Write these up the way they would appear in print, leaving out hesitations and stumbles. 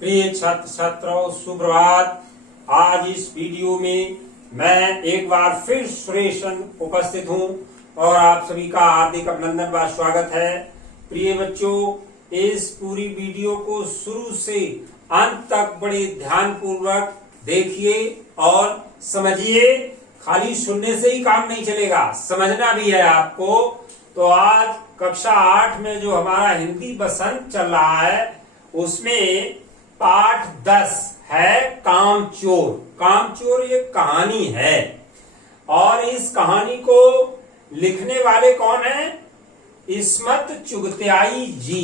प्रिय छात्र छात्राओं, सुप्रभात। आज इस वीडियो में मैं एक बार फिर सुरेशन उपस्थित हूं और आप सभी का हार्दिक अभिनंदन व स्वागत है। प्रिय बच्चों, इस पूरी वीडियो को शुरू से अंत तक बड़े ध्यान पूर्वक देखिए और समझिए। खाली सुनने से ही काम नहीं चलेगा, समझना भी है आपको। तो आज कक्षा 8 में जो हमारा हिंदी बसंत चल रहा है उसमें पाठ 10 है कामचोर। कामचोर ये कहानी है और इस कहानी को लिखने वाले कौन है? इस्मत चुगत्याई जी।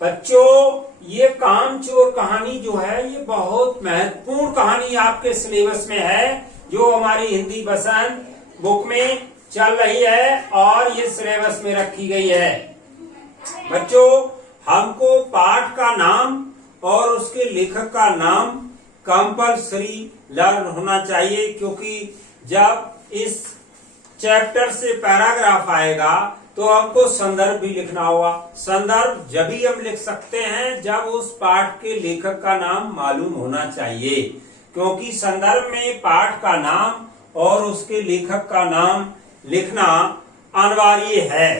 बच्चों, ये कामचोर कहानी जो है ये बहुत महत्वपूर्ण कहानी आपके सिलेबस में है, जो हमारी हिंदी बसंत बुक में चल रही है और ये सिलेबस में रखी गई है। बच्चों, हमको पाठ का नाम और उसके लेखक का नाम कंपल्सरी लर्न होना चाहिए, क्योंकि जब इस चैप्टर से पैराग्राफ आएगा तो हमको संदर्भ भी लिखना होगा। संदर्भ जब ही हम लिख सकते हैं जब उस पाठ के लेखक का नाम मालूम होना चाहिए, क्योंकि संदर्भ में पाठ का नाम और उसके लेखक का नाम लिखना अनिवार्य है।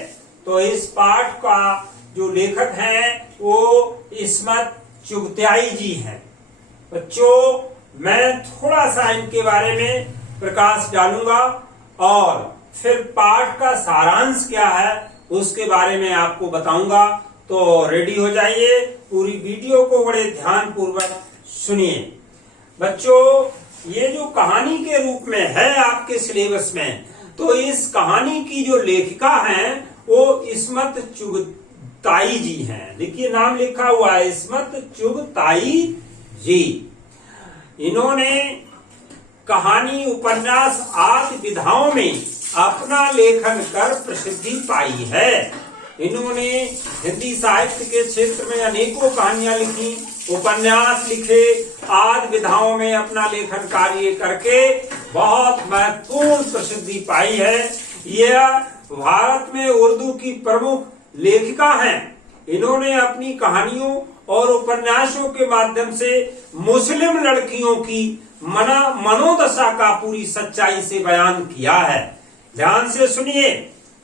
तो इस पाठ का जो लेखक हैं वो इस्मत चुगत्याई जी हैं। बच्चों, मैं थोड़ा सा इनके बारे में प्रकाश डालूंगा और फिर पाठ का सारांश क्या है उसके बारे में आपको बताऊंगा। तो रेडी हो जाइए, पूरी वीडियो को बड़े ध्यान पूर्वक सुनिए। बच्चों, ये जो कहानी के रूप में है आपके सिलेबस में, तो इस कहानी की जो लेखिका हैं वो इस्मत चुगताई जी हैं। देखिए, नाम लिखा हुआ है इस्मत चुगताई जी। इन्होंने कहानी, उपन्यास आदि विधाओं में अपना लेखन कर प्रसिद्धि पाई है। इन्होंने हिंदी साहित्य के क्षेत्र में अनेकों कहानियां लिखी, उपन्यास लिखे, आदि विधाओं में अपना लेखन कार्य करके बहुत महत्वपूर्ण प्रसिद्धि पाई है। यह भारत में उर्दू की प्रमुख लेखिका हैं। इन्होंने अपनी कहानियों और उपन्यासों के माध्यम से मुस्लिम लड़कियों की मनोदशा का पूरी सच्चाई से बयान किया है। ध्यान से सुनिए,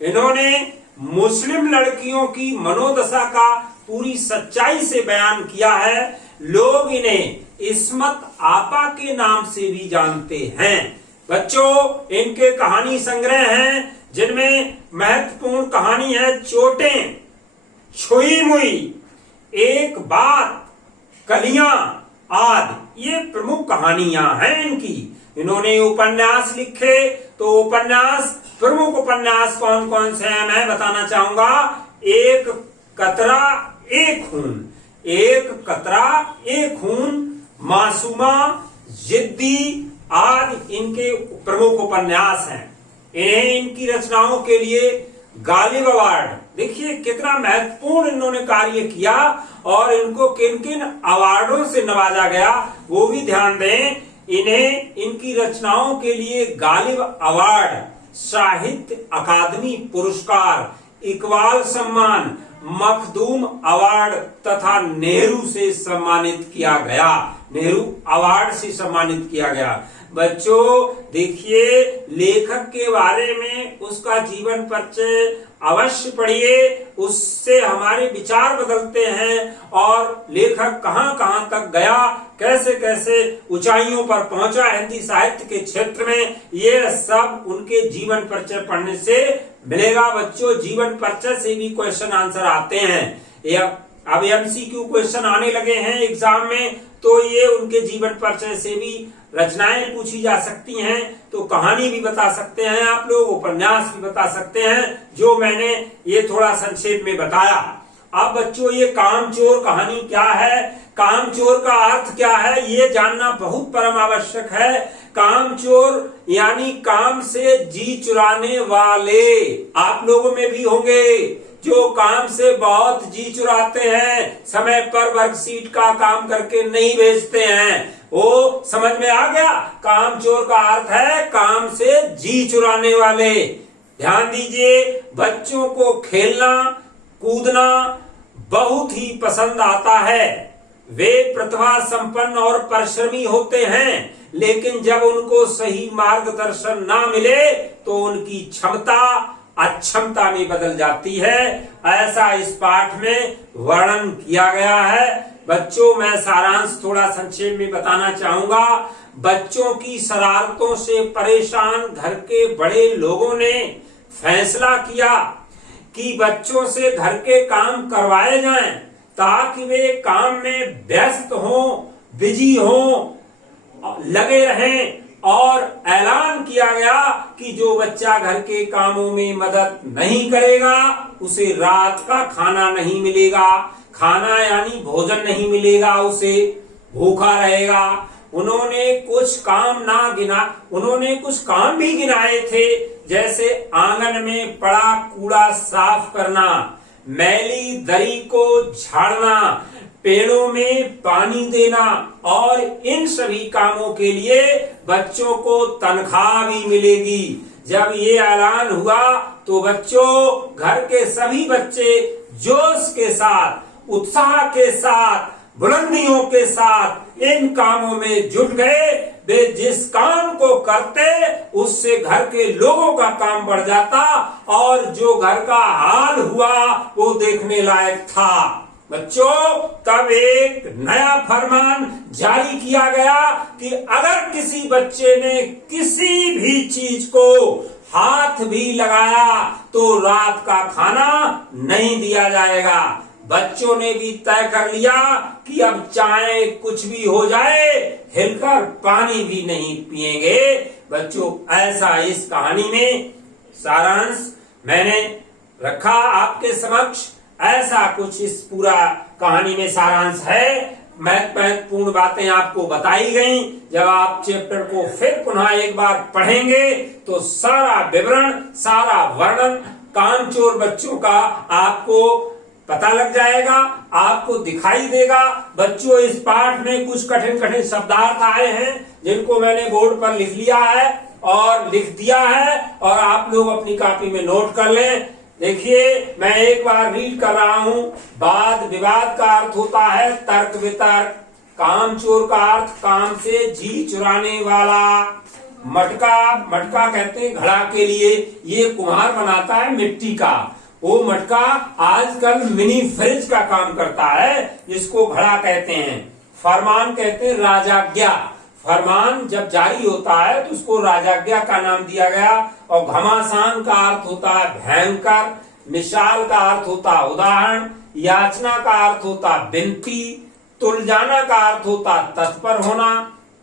इन्होंने मुस्लिम लड़कियों की मनोदशा का पूरी सच्चाई से बयान किया है। लोग इन्हें इस्मत आपा के नाम से भी जानते हैं। बच्चों, इनके कहानी संग्रह हैं जिनमें महत्वपूर्ण कहानी है चोटें, छुई मुई, एक बात, कलियां आदि। ये प्रमुख कहानियां हैं इनकी। इन्होंने उपन्यास लिखे, तो उपन्यास, प्रमुख उपन्यास कौन कौन से हैं मैं बताना चाहूंगा। एक कतरा एक खून, एक कतरा एक खून, मासूमा, जिद्दी आदि इनके प्रमुख उपन्यास हैं। इन्हें इनकी रचनाओं के लिए गालिब अवार्ड, देखिए कितना महत्वपूर्ण इन्होंने कार्य किया और इनको किन किन अवार्डों से नवाजा गया वो भी ध्यान दें। इन्हें इनकी रचनाओं के लिए गालिब अवार्ड, साहित्य अकादमी पुरस्कार, इकबाल सम्मान, मखदूम अवार्ड तथा नेहरू से सम्मानित किया गया। नेहरू अवार्ड से सम्मानित किया गया। बच्चों, देखिए, लेखक के बारे में उसका जीवन परिचय अवश्य पढ़िए, उससे हमारे विचार बदलते हैं और लेखक कहां कहां तक गया, कैसे कैसे ऊंचाइयों पर पहुंचा हिंदी साहित्य के क्षेत्र में, ये सब उनके जीवन परिचय पढ़ने से मिलेगा। बच्चों, जीवन परिचय से भी क्वेश्चन आंसर आते हैं। अब एमसीक्यू क्वेश्चन आने लगे हैं एग्जाम में, तो ये उनके जीवन परिचय से भी रचनाएं पूछी जा सकती हैं। तो कहानी भी बता सकते हैं आप लोग, उपन्यास भी बता सकते हैं, जो मैंने ये थोड़ा संक्षेप में बताया। अब बच्चों, ये कामचोर कहानी क्या है, कामचोर का अर्थ क्या है, ये जानना बहुत परम आवश्यक है। कामचोर यानी काम से जी चुराने वाले। आप लोगों में भी होंगे जो काम से बहुत जी चुराते हैं, समय पर वर्कशीट का काम करके नहीं भेजते हैं। वो समझ में आ गया? कामचोर का अर्थ है काम से जी चुराने वाले। ध्यान दीजिए, बच्चों को खेलना कूदना बहुत ही पसंद आता है। वे प्रतिभा संपन्न और परिश्रमी होते हैं, लेकिन जब उनको सही मार्गदर्शन ना मिले तो उनकी क्षमता अक्षमता में बदल जाती है। ऐसा इस पाठ में वर्णन किया गया है। बच्चों, मैं सारांश थोड़ा संक्षेप में बताना चाहूंगा। बच्चों की शरारतों से परेशान घर के बड़े लोगों ने फैसला किया कि बच्चों से घर के काम करवाए जाएं, ताकि वे काम में व्यस्त हों, बिजी हों, लगे रहें। और ऐलान किया गया कि जो बच्चा घर के कामों में मदद नहीं करेगा उसे रात का खाना नहीं मिलेगा। खाना यानी भोजन नहीं मिलेगा, उसे भूखा रहेगा। उन्होंने कुछ काम भी गिनाए थे, जैसे आंगन में पड़ा कूड़ा साफ करना, मैली दरी को झाड़ना, पेड़ों में पानी देना। और इन सभी कामों के लिए बच्चों को तनख्वाह भी मिलेगी। जब ये ऐलान हुआ तो बच्चों, घर के सभी बच्चे जोश के साथ, उत्साह के साथ, बुलंदियों के साथ इन कामों में जुट गए। वे जिस काम को करते उससे घर के लोगों का काम बढ़ जाता और जो घर का हाल हुआ वो देखने लायक था। बच्चों, तब एक नया फरमान जारी किया गया कि अगर किसी बच्चे ने किसी भी चीज को हाथ भी लगाया तो रात का खाना नहीं दिया जाएगा। बच्चों ने भी तय कर लिया कि अब चाहे कुछ भी हो जाए, हिलकर पानी भी नहीं पिएंगे। बच्चों, ऐसा इस कहानी में सारांश मैंने रखा आपके समक्ष। ऐसा कुछ इस पूरा कहानी में सारांश है। महत्वपूर्ण बातें आपको बताई गई। जब आप चैप्टर को फिर पुनः एक बार पढ़ेंगे तो सारा विवरण, सारा वर्णन कामचोर बच्चों का आपको पता लग जाएगा, आपको दिखाई देगा। बच्चों, इस पाठ में कुछ कठिन कठिन शब्दार्थ आए हैं जिनको मैंने बोर्ड पर लिख लिया है और लिख दिया है, और आप लोग अपनी कॉपी में नोट कर लें। देखिए, मैं एक बार रीड कर रहा हूं। वाद विवाद का अर्थ होता है तर्क वितर्क। कामचोर का अर्थ काम से जी चुराने वाला। मटका कहते हैं घड़ा के लिए, ये कुम्हार बनाता है मिट्टी का। वो मटका आजकल मिनी फ्रिज का काम करता है, जिसको घड़ा कहते हैं। फरमान कहते हैं राजाज्ञा। फरमान जब जारी होता है तो उसको राजाज्ञा का नाम दिया गया। और घमासान का अर्थ होता है भयंकर। मिसाल का अर्थ होता है उदाहरण। याचना का अर्थ होता है विनती। तुलजाना का अर्थ होता है तत्पर होना।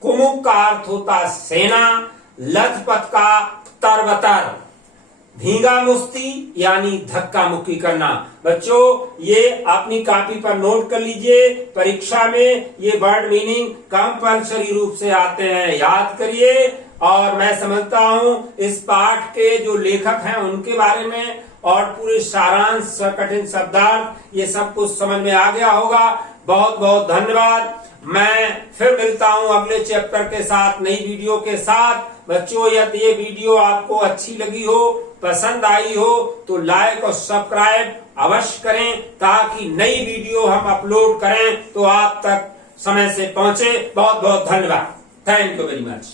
कुमुक का अर्थ होता है सेना। लथपथ का तरबतर। धींगा मुस्ती यानी धक्का मुक्की करना। बच्चों, ये अपनी कॉपी पर नोट कर लीजिए। परीक्षा में ये वर्ड मीनिंग कंपल्सरी रूप से आते हैं, याद करिए। और मैं समझता हूँ इस पाठ के जो लेखक हैं उनके बारे में और पूरे सारांश, कठिन शब्दार्थ, ये सब कुछ समझ में आ गया होगा। बहुत बहुत धन्यवाद। मैं फिर मिलता हूँ अगले चैप्टर के साथ, नई वीडियो के साथ। बच्चों, यदि ये वीडियो आपको अच्छी लगी हो, पसंद आई हो, तो लाइक और सब्सक्राइब अवश्य करें, ताकि नई वीडियो हम अपलोड करें तो आप तक समय से पहुंचे। बहुत बहुत धन्यवाद। Thank you very much.